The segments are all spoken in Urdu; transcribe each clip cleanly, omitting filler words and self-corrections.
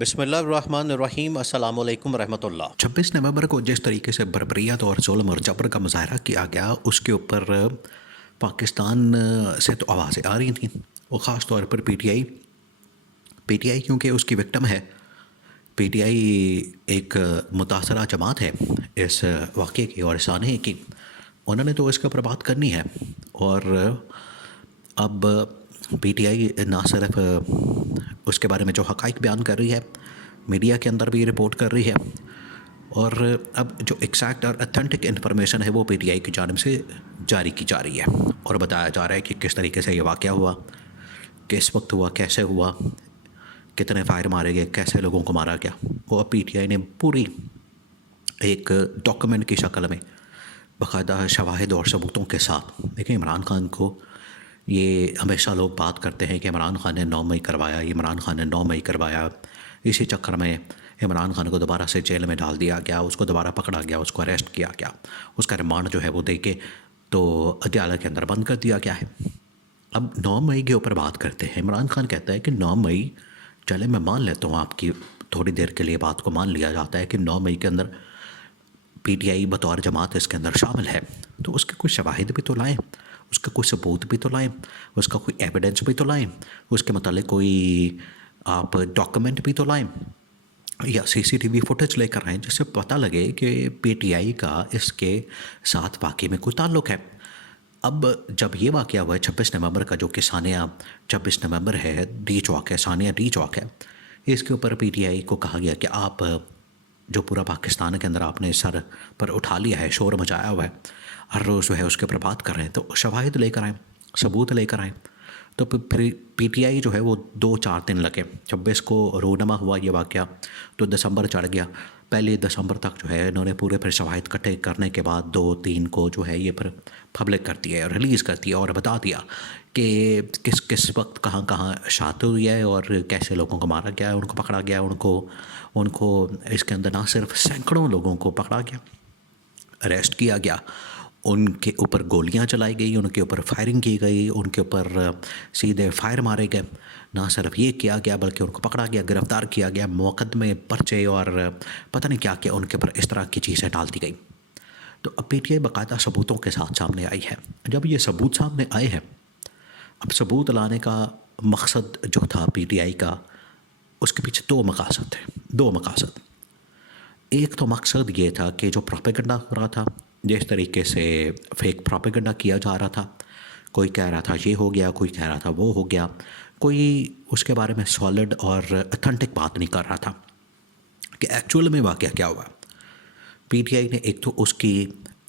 بسم اللہ الرحمن الرحیم، السلام علیکم ورحمۃ اللہ۔ 26 نومبر کو جس طریقے سے بربریت اور ظلم اور جبر کا مظاہرہ کیا گیا، اس کے اوپر پاکستان سے تو آوازیں آ رہی تھیں، اور خاص طور پر پی ٹی آئی کیونکہ اس کی وکٹم ہے۔ پی ٹی آئی ایک متاثرہ جماعت ہے اس واقعے کی اور سانحے کی، انہوں نے تو اس کے اوپر بات کرنی ہے۔ اور اب پی ٹی آئی نہ صرف اس کے بارے میں جو حقائق بیان کر رہی ہے، میڈیا کے اندر بھی رپورٹ کر رہی ہے، اور اب جو ایکزیکٹ اور اتھینٹک انفارمیشن ہے وہ پی ٹی آئی کی جانب سے جاری کی جا رہی ہے، اور بتایا جا رہا ہے کہ کس طریقے سے یہ واقعہ ہوا، کس وقت ہوا، کیسے ہوا، کتنے فائر مارے گئے، کیسے لوگوں کو مارا گیا۔ وہ اب پی ٹی آئی نے پوری ایک ڈاکومنٹ کی شکل میں باقاعدہ شواہد اور ثبوتوں کے ساتھ، دیکھیں عمران خان کو، یہ ہمیشہ لوگ بات کرتے ہیں کہ عمران خان نے 9 مئی کروایا، عمران خان نے 9 مئی کروایا، اسی چکر میں عمران خان کو دوبارہ سے جیل میں ڈال دیا گیا، اس کو دوبارہ پکڑا گیا، اس کو اریسٹ کیا گیا، اس کا ریمانڈ جو ہے وہ دے کے تو اجالہ کے اندر بند کر دیا گیا ہے۔ اب 9 مئی کے اوپر بات کرتے ہیں، عمران خان کہتا ہے کہ 9 مئی، چلے میں مان لیتا ہوں آپ کی تھوڑی دیر کے لیے بات کو مان لیا جاتا ہے کہ 9 مئی کے اندر پی ٹی آئی بطور جماعت اس کے اندر شامل ہے، تو اس کے کچھ شواہد بھی تو لائیں، اس کا کوئی ثبوت بھی تو لائیں، اس کا کوئی ایویڈنس بھی تو لائیں، اس کے متعلق کوئی آپ ڈاکومنٹ بھی تو لائیں، یا سی سی ٹی وی فوٹیج لے کر آئیں، جس سے پتہ لگے کہ پی ٹی آئی کا اس کے ساتھ واقعی میں کوئی تعلق ہے۔ اب جب یہ واقعہ ہوا ہے 26 نومبر کا، جو کہ ثانیہ 26 نومبر ہے، ڈی چوک ہے، ثانیہ ڈی چوک ہے، اس کے اوپر پی ٹی آئی کو کہا گیا کہ آپ جو پورا پاکستان کے اندر آپ نے سر پر اٹھا لیا ہے، شور مچایا ہوا ہے، ہر روز جو ہے اس کے اوپر بات کر رہے ہیں، تو شواہد لے کر آئیں، ثبوت لے کر آئیں۔ تو پھر پی ٹی آئی جو ہے وہ 2-4 دن لگے، 26 کو رونما ہوا یہ واقعہ، تو دسمبر چڑھ گیا، پہلے دسمبر تک جو ہے انہوں نے پورے پھر شواہد کٹھے کرنے کے بعد 2-3 کو جو ہے یہ پھر پبلک کر دیا ہے، ریلیز کر دیا اور بتا دیا کہ کس کس وقت کہاں کہاں شہادت ہوئی ہے اور کیسے لوگوں کو مارا گیا ہے، ان کو پکڑا گیا، ان کو اس کے اندر نہ صرف سینکڑوں لوگوں کو پکڑا گیا، اریسٹ کیا گیا، ان کے اوپر گولیاں چلائی گئی، ان کے اوپر فائرنگ کی گئی، ان کے اوپر سیدھے فائر مارے گئے، نہ صرف یہ کیا گیا بلکہ ان کو پکڑا گیا، گرفتار کیا گیا، مقدمے، پرچے اور پتہ نہیں کیا کیا ان کے اوپر اس طرح کی چیزیں ڈال دی گئی۔ تو اب پی ٹی آئی باقاعدہ ثبوتوں کے ساتھ سامنے آئی ہے۔ جب یہ ثبوت سامنے آئے ہیں، اب ثبوت لانے کا مقصد جو تھا پی ٹی آئی کا، اس کے پیچھے 2 مقاصد تھے، 2 مقاصد۔ ایک تو مقصد یہ تھا کہ جو پروپیگنڈا ہو رہا تھا، جس طریقے سے فیک پروپیگنڈا کیا جا رہا تھا، کوئی کہہ رہا تھا یہ ہو گیا، کوئی کہہ رہا تھا وہ ہو گیا، کوئی اس کے بارے میں سالڈ اور اتھینٹک بات نہیں کر رہا تھا کہ ایکچول میں واقعہ کیا ہوا۔ پی ٹی آئی نے ایک تو اس کی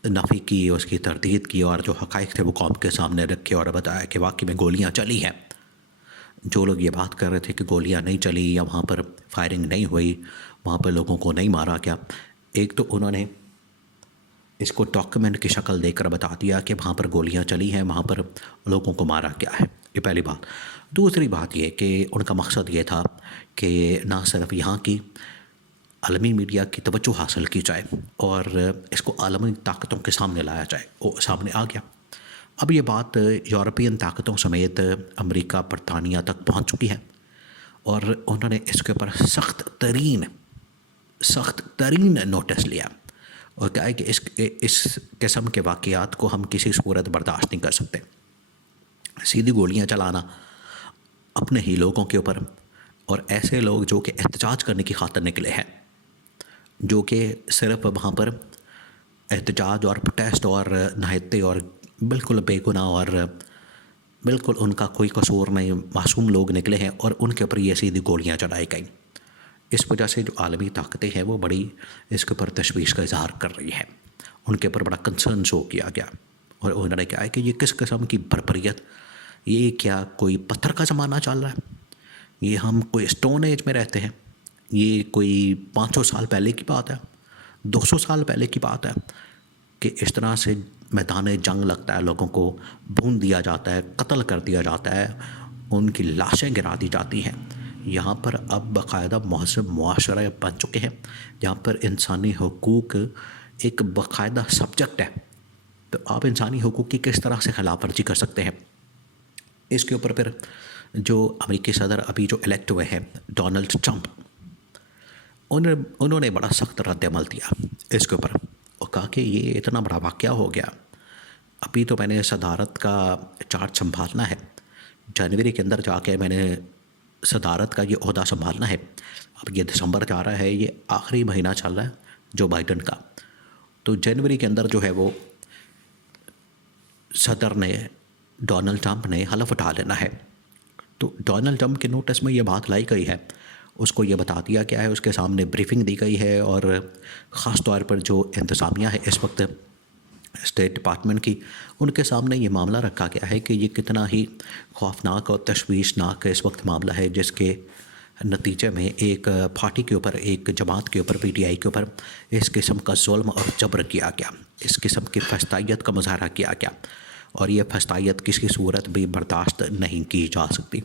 نفی کی، اس کی تردید کی، اور جو حقائق تھے وہ قوم کے سامنے رکھے اور بتایا کہ واقعی میں گولیاں چلی ہیں۔ جو لوگ یہ بات کر رہے تھے کہ گولیاں نہیں چلی یا وہاں پر فائرنگ نہیں ہوئی، وہاں پر لوگوں کو نہیں مارا گیا، ایک تو انہوں نے اس کو ڈاکومنٹ کی شکل دے کر بتا دیا کہ وہاں پر گولیاں چلی ہیں، وہاں پر لوگوں کو مارا گیا ہے، یہ پہلی بات۔ دوسری بات یہ کہ ان کا مقصد یہ تھا کہ نہ صرف یہاں کی عالمی میڈیا کی توجہ حاصل کی جائے اور اس کو عالمی طاقتوں کے سامنے لایا جائے، وہ سامنے آ گیا۔ اب یہ بات یورپین طاقتوں سمیت امریکہ، برطانیہ تک پہنچ چکی ہے، اور انہوں نے اس کے اوپر سخت ترین نوٹس لیا اور کہا ہے کہ اس قسم کے واقعات کو ہم کسی صورت برداشت نہیں کر سکتے۔ سیدھی گولیاں چلانا اپنے ہی لوگوں کے اوپر، اور ایسے لوگ جو کہ احتجاج کرنے کی خاطر نکلے ہیں، جو کہ صرف وہاں پر احتجاج اور پروٹیسٹ اور نہتے اور بالکل بے گناہ اور بالکل ان کا کوئی قصور نہیں، معصوم لوگ نکلے ہیں، اور ان کے اوپر یہ سیدھی گولیاں چلائی گئیں۔ اس وجہ سے جو عالمی طاقتیں ہیں وہ بڑی اس کے اوپر تشویش کا اظہار کر رہی ہیں، ان کے اوپر بڑا کنسرن شو کیا گیا، اور انہوں نے کہا ہے کہ یہ کس قسم کی بربریت، یہ کیا کوئی پتھر کا زمانہ چل رہا ہے، یہ ہم کوئی اسٹون ایج میں رہتے ہیں، یہ کوئی 500 سال پہلے کی بات ہے، 200 سال پہلے کی بات ہے کہ اس طرح سے میدان جنگ لگتا ہے، لوگوں کو بھون دیا جاتا ہے، قتل کر دیا جاتا ہے، ان کی لاشیں گرا دی جاتی ہیں۔ یہاں پر اب باقاعدہ مہذب معاشرہ بن چکے ہیں، جہاں پر انسانی حقوق ایک باقاعدہ سبجیکٹ ہے، تو آپ انسانی حقوق کی کس طرح سے خلاف ورزی کر سکتے ہیں؟ اس کے اوپر پھر جو امریکی صدر ابھی جو الیکٹ ہوئے ہیں، ڈونلڈ ٹرمپ، انہوں نے بڑا سخت رد عمل دیا اس کے اوپر، اور کہا کہ یہ اتنا بڑا واقعہ ہو گیا، ابھی تو میں نے صدارت کا چارج سنبھالنا ہے، جنوری کے اندر جا کے میں نے صدارت کا یہ عہدہ سنبھالنا ہے، اب یہ دسمبر جا رہا ہے، یہ آخری مہینہ چل رہا ہے جو بائیڈن کا، تو جنوری کے اندر جو ہے وہ صدر نے ڈونلڈ ٹرمپ نے حلف اٹھا لینا ہے۔ تو ڈونلڈ ٹرمپ کے نوٹس میں یہ بات لائی گئی ہے، اس کو یہ بتا دیا گیا ہے، اس کے سامنے بریفنگ دی گئی ہے، اور خاص طور پر جو انتظامیہ ہے اس وقت اسٹیٹ ڈپارٹمنٹ کی، ان کے سامنے یہ معاملہ رکھا گیا ہے کہ یہ کتنا ہی خوفناک اور تشویشناک اس وقت معاملہ ہے، جس کے نتیجے میں ایک پارٹی کے اوپر، ایک جماعت کے اوپر، پی ٹی آئی کے اوپر اس قسم کا ظلم اور جبر کیا گیا، اس قسم کی فسطائیت کا مظاہرہ کیا گیا، اور یہ فسطائیت کسی صورت بھی برداشت نہیں کی جا سکتی۔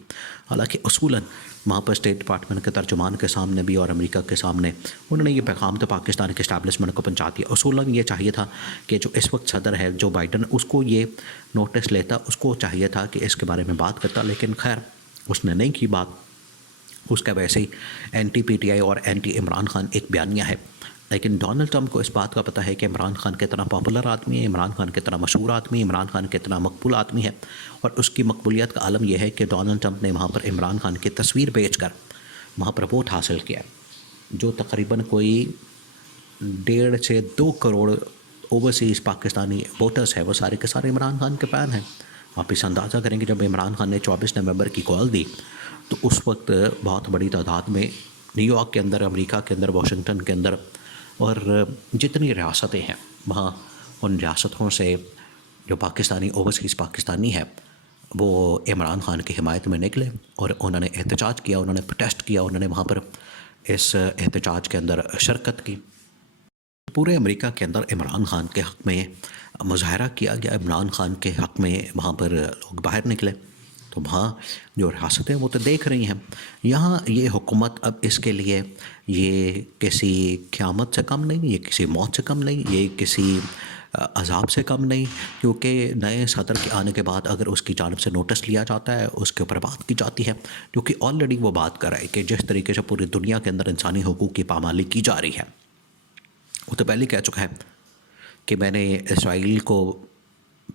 حالانکہ اصولاً وہاں پر اسٹیٹ ڈپارٹمنٹ کے ترجمان کے سامنے بھی اور امریکہ کے سامنے انہوں نے یہ پیغام تو پاکستان کے اسٹیبلشمنٹ کو پہنچا دیا۔ اصولاً یہ چاہیے تھا کہ جو اس وقت صدر ہے جو بائیڈن، اس کو یہ نوٹس لیتا، اس کو چاہیے تھا کہ اس کے بارے میں بات کرتا، لیکن خیر اس نے نہیں کی بات۔ اس کا ویسے ہی اینٹی پی ٹی آئی اور اینٹی عمران خان ایک بیانیہ ہے، لیکن ڈونلڈ ٹرمپ کو اس بات کا پتہ ہے کہ عمران خان کتنا پاپولر آدمی ہے، عمران خان کتنا مشہور آدمی ہے، عمران خان کتنا مقبول آدمی ہے، اور اس کی مقبولیت کا عالم یہ ہے کہ ڈونلڈ ٹرمپ نے وہاں پر عمران خان کی تصویر بیچ کر وہاں پر ووٹ حاصل کیا ہے، جو تقریباً کوئی 1.5 سے 2 کروڑ اوورسیز پاکستانی ووٹرز ہیں، وہ سارے کے سارے عمران خان کے فین ہیں۔ آپ اس اندازہ کریں کہ جب عمران خان نے 24 نومبر کی کال دی تو اس وقت بہت بڑی تعداد میں نیو یارک کے اندر، امریکہ کے اندر، واشنگٹن کے اندر، اور جتنی ریاستیں ہیں وہاں، ان ریاستوں سے جو پاکستانی اوورسیز پاکستانی ہے وہ عمران خان کی حمایت میں نکلے، اور انہوں نے احتجاج کیا، انہوں نے پروٹیسٹ کیا، انہوں نے وہاں پر اس احتجاج کے اندر شرکت کی۔ پورے امریکہ کے اندر عمران خان کے حق میں مظاہرہ کیا گیا، عمران خان کے حق میں وہاں پر لوگ باہر نکلے، تو وہاں جو ریاستیں وہ تو دیکھ رہی ہیں، یہاں یہ حکومت اب اس کے لیے یہ کسی قیامت سے کم نہیں، یہ کسی موت سے کم نہیں، یہ کسی عذاب سے کم نہیں، کیونکہ نئے صدر کے آنے کے بعد اگر اس کی جانب سے نوٹس لیا جاتا ہے، اس کے اوپر بات کی جاتی ہے، کیونکہ آلریڈی وہ بات کر رہا ہے کہ جس طریقے سے پوری دنیا کے اندر انسانی حقوق کی پامالی کی جا رہی ہے، وہ تو پہلے کہہ چکا ہے کہ میں نے اسرائیل کو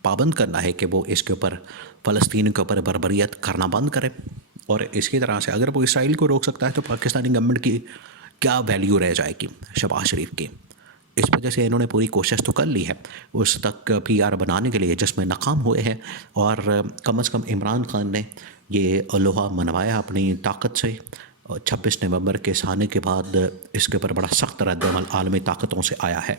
پابند کرنا ہے کہ وہ اس کے اوپر، فلسطین کے اوپر بربریت کرنا بند کرے، اور اسی طرح سے اگر وہ اسرائیل کو روک سکتا ہے تو پاکستانی گورنمنٹ کی کیا ویلیو رہ جائے گی شہباز شریف کی۔ اس وجہ سے انہوں نے پوری کوشش تو کر لی ہے اس تک پی آر بنانے کے لیے، جس میں ناکام ہوئے ہیں، اور کم از کم عمران خان نے یہ لوہا منوایا اپنی طاقت سے، 26 نومبر کے آنے کے بعد اس کے اوپر بڑا سخت رد عمل عالمی طاقتوں سے آیا ہے۔